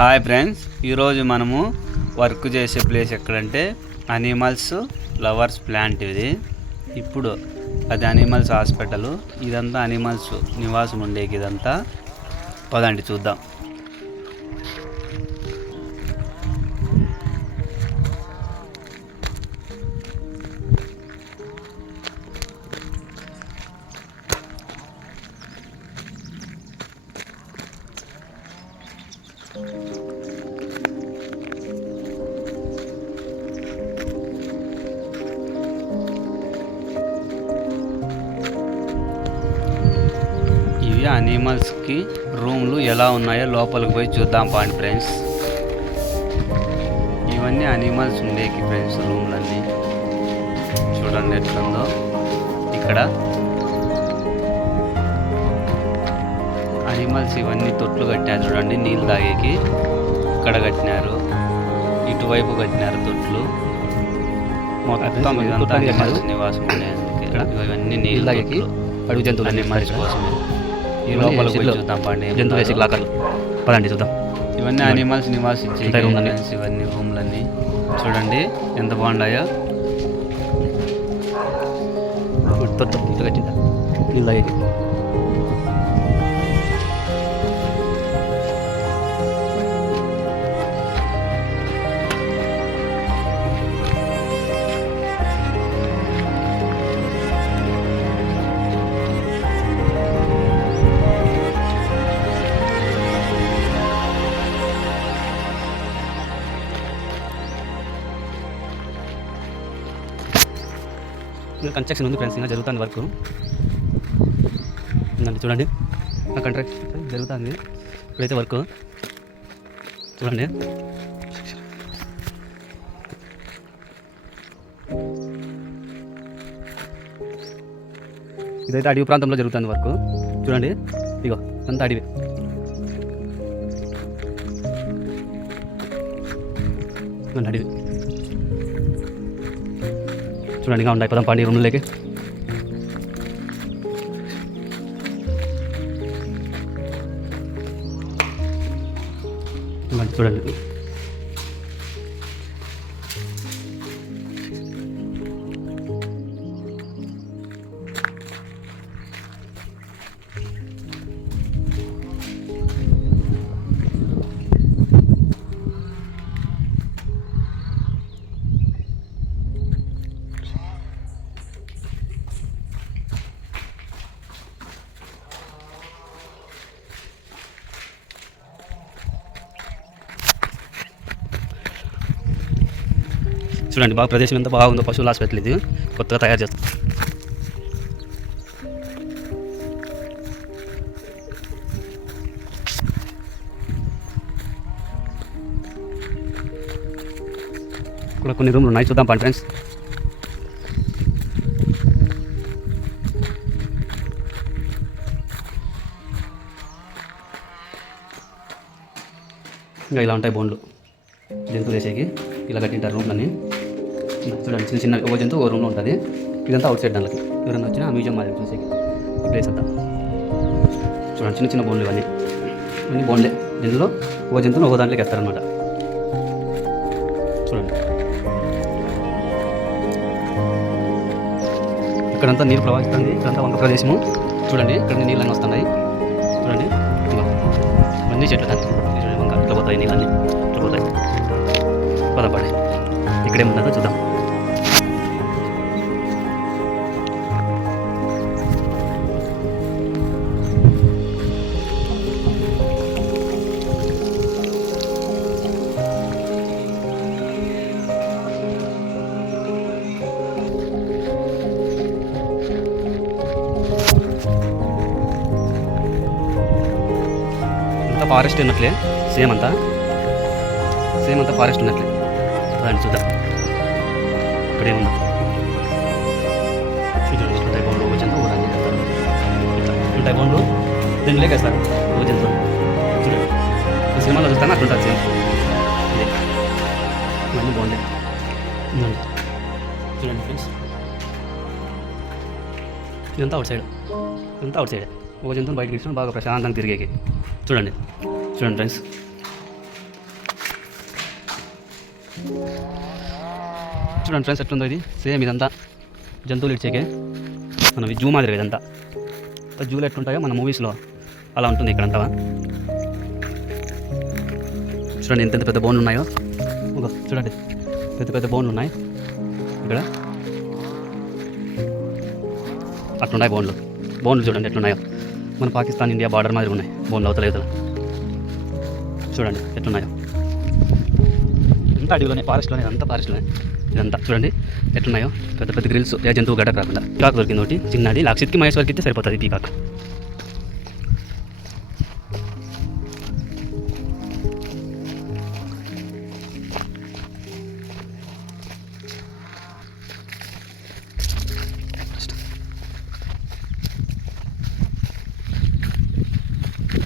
Hi friends, ఈరోజు మనము work చేసే ప్లేస్ ఎక్కడంటే అనిమల్స్ లవర్స్ ప్లాంట్ ఇది. ఇప్పుడు అది అనిమల్స్ హాస్పిటల్. ఇదంతా అనిమల్స్ నివాసం ఉండేకి ఇదంతా. పదండి చూద్దాం. ఇవి అనిమల్స్కి రూమ్లు ఎలా ఉన్నాయో లోపలికి పోయి చూద్దాం పాండి ఫ్రెండ్స్. ఇవన్నీ అనిమల్స్ ఉండేకి ఫ్రెండ్స్ రూమ్లన్నీ. చూడండి ఎట్లుందో. ఇక్కడ అనిమల్స్ ఇవన్నీ తొట్లు కట్టారు చూడండి, నీళ్ళు తాగేకి. ఇక్కడ కట్టినారు, ఇటువైపు కట్టినారు తొట్లు. మొత్తం ఇదంతా అనిమల్స్ నివాసం ఉండేందుకు. ఇవన్నీ నీళ్ళు తాగేకి అడుగు జంతువులు అనిమల్స్ కోసమే. ఈ లోపల పోయి చూద్దాం పండి. జంతువులు లాకర్లు పదండి చూద్దాం. ఇవన్నీ అనిమల్స్ నివాసించే ఇవన్నీ రూమ్లన్నీ. చూడండి ఎంత బాగున్నాయో. ఇట్లా కట్టిందా నీళ్ళు తాగేకి. కన్స్ట్రక్షన్ ఉంది ఫ్రెండ్స్, ఇంకా జరుగుతుంది వర్క్. ఉందండి చూడండి, కన్స్ట్రక్షన్ జరుగుతుంది ఇప్పుడైతే వర్క్. చూడండి ఇదైతే అడవి ప్రాంతంలో జరుగుతుంది వర్క్. చూడండి ఇగో అంతా అడవి. అడవి చూడండి, ఇంకా ఉన్నాయి. పదం పాండి రూమ్లోకి. చూడండి చూడండి బాగా ప్రదేశం ఎంత బాగుందో. పశువుల హాస్పిటల్ ఇది కొత్తగా తయారు చేస్తాం. ఇక్కడ కొన్ని రూమ్లు ఉన్నాయి, చూద్దాం పండి ఫ్రెండ్స్. ఇంకా ఇలా ఉంటాయి బోన్లు జంతువులు వేసేకి. ఇలా కట్టింటారు రూమ్లని. చూడండి చిన్న చిన్న ఒక జంతువు ఒక రూమ్లో ఉంటుంది. ఇదంతా అవుట్ సైడ్ దానికి. ఎవరైనా వచ్చినా మ్యూజియం మాది చూసేకి ఈ ప్లేస్ అంతా. చూడండి చిన్న చిన్న బోన్లు ఇవన్నీ. ఇవన్నీ బోన్లే. దీనిలో ఒక జంతువుని ఒక దాంట్లోకి వేస్తారనమాట. చూడండి ఇక్కడంతా నీరు ప్రవహిస్తుంది. ఇక్కడంతా వంక ప్రదేశము. చూడండి ఇక్కడ నీళ్ళన్నీ వస్తున్నాయి. చూడండి ఇవన్నీ చెట్లు దానికి. చూడండి వంక ఇట్లా పోతాయి, నీళ్ళన్నీ ఇట్లా పోతాయి. పదపడి ఇక్కడేముందో చూద్దాం. అంతా ఫారెస్ట్ ఉన్నట్లే, సేమ్ అంతా ఫారెస్ట్ ఉన్నట్లే. దాన్ని చూద్దాం ఇక్కడేముందో. ఉంటాయి బోన్లు, ఒక జంతువు ఒక దాన్ని వేస్తారు. ఉంటాయి బోన్లు దీన్ని లేకేస్తారు ఒక జంతువు. చూడండి ఈ సినిమాలో చూస్తాను అట్లుంటుంది సేమ్. ఇవన్నీ బాగుండే. చూడండి ఫ్రెండ్స్, ఇదంతా అవుట్ సైడ్. ఒక జంతువుని బయటకి ఇచ్చిన బాగా ప్రశాంతంగా తిరిగేకి. చూడండి ఫ్రెండ్స్, చూడండి ఫ్రెండ్స్ ఎట్లుందో ఇది సేమ్ ఇదంతా జంతువులు ఇచ్చేకే మనవి జూ మాదిరి ఇదంతా జూలు ఎట్లుంటాయో మన మూవీస్లో అలా ఉంటుంది ఇక్కడంతా. చూడండి ఎంత పెద్ద బోన్లు ఉన్నాయో. చూడండి పెద్ద పెద్ద బోన్లు ఉన్నాయి ఇక్కడ. అట్లున్నాయి బోన్లు చూడండి ఎట్లున్నాయో. మన పాకిస్తాన్ ఇండియా బార్డర్ మాదిరి ఉన్నాయి బోన్లు అవతల. చూడండి ఎట్లున్నాయో. అంతా అడవిలోనే ఫారెస్ట్లోనే ఇదంతా చూడండి ఎట్లున్నాయో. పెద్ద పెద్ద గ్రిల్స్ ఏ జంతువు గడ్డ కాకుండా. పీకాక్ దొరికింది ఒకటి చిన్నది. లాక్షిత్కి మహేశ్వర్కి ఇస్తే సరిపోతుంది పీకాక్.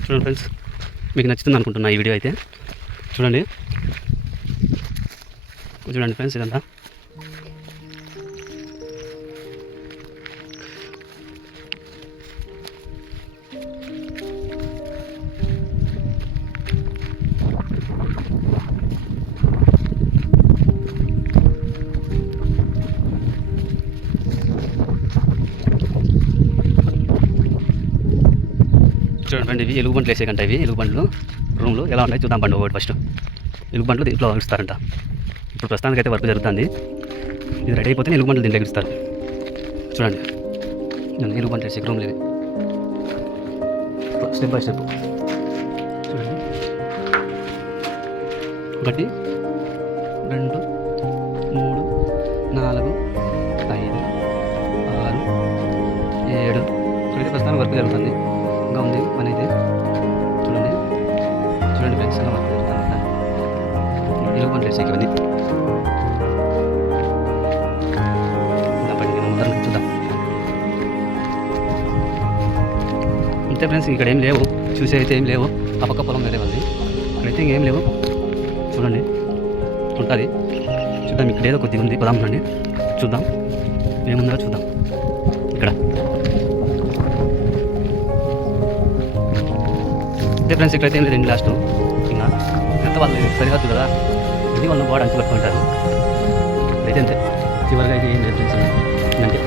చూడండి ఫ్రెండ్స్ మీకు నచ్చుతుంది అనుకుంటున్నా ఈ వీడియో అయితే. చూడండి ఫ్రెండ్స్ ఇదంతా చూడండి ఇవి ఎలుగుబంట్లు వేసేకంట. ఇవి ఎలుగుబంట్లు రూమ్లో ఎలా ఉన్నాయి చూద్దాం. బండి ఒకటి ఫస్ట్ ఎలుగుబంట్లు దీంట్లో ఇస్తారంట. ఇప్పుడు ప్రస్తుతానికి అయితే వర్క్ జరుగుతుంది. ఇది రెడీ అయిపోతే ఎలుగుబంట్లు దీంట్లో ఇస్తారు. చూడండి ఎలుగుబంట్లు వేసే రూమ్లు ఇవి స్టెప్ బై స్టెప్. చూడండి 1 2 3 4 5 6 7 ఇక్కడైతే ప్రస్తుతానికి వర్క్ జరుగుతుంది. ఇంకా ఉంది పని అయితే. చూడండి ఫ్రెండ్స్ ఎలా వర్క్ జరుగుతుంది. ఎలుగుబంట్లు వేసేకి ఇవన్నీ చూద్దాం. అంతే ఫ్రెండ్స్ ఇక్కడ ఏం లేవు. చూసే అయితే ఏం లేవు. ఆ పక్క పొలం వేరే ఉంది. అక్కడైతే ఇంకేం లేవు. చూడండి ఉంటుంది. చూద్దాం ఇక్కడ ఏదో కొద్దిగా ఉంది. పదాం రండి చూద్దాం ఏముందో చూద్దాం. ఇక్కడ అంతే ఫ్రెండ్స్ ఇక్కడైతే ఏం లేదు. లాస్ట్ ఇంకా ఎంత వాళ్ళు సరిహద్దు కదా, ఇది వాళ్ళు గోడ అంచు పట్టుకుంటారు. అయితే అంతే చివరిగా అయితే ఏం లేదు ఫ్రెండ్స్. అంటే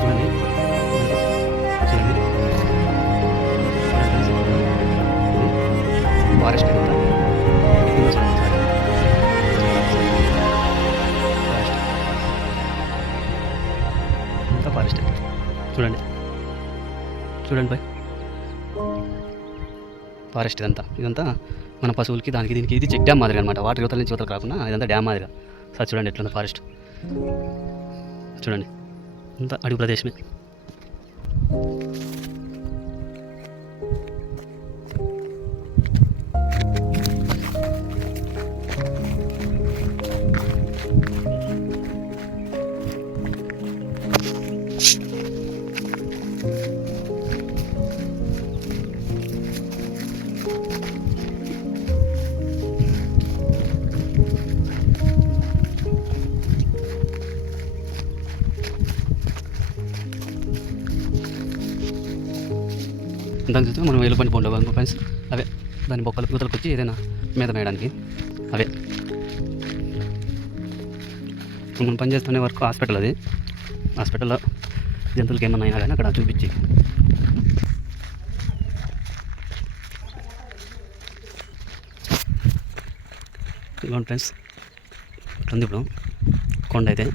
చూడండి ఫారెస్ట్ అంతా ఫారెస్ట్ చూడండి బాయ్. ఫారెస్ట్ ఇదంతా మన పశువులకి దానికి దీనికి. ఇది చెక్ డ్యామ్ మాదిరిగా అనమాట. వాటర్ యువతల నుంచి యువతలు కాకుండా ఇదంతా డ్యామ్ మాదిరిగా. సార్ చూడండి ఎట్లుంది ఫారెస్ట్. చూడండి అంతా అడవి ప్రదేశమే. దాని చూస్తే మనం ఎలుగుబంటి బోన్లు ఫ్రెండ్స్ అవే. దాని బొక్కలు యువతలకు వచ్చి ఏదైనా మీద వేయడానికి అవే. మనం పనిచేస్తున్న వరకు హాస్పిటల్ అది. హాస్పిటల్లో జంతువులకి ఏమన్నా అయినా కానీ అక్కడ చూపించి. ఇదిగోండి ఫ్రెండ్స్ ఇట్లుంది ఇప్పుడు కొండ అయితే.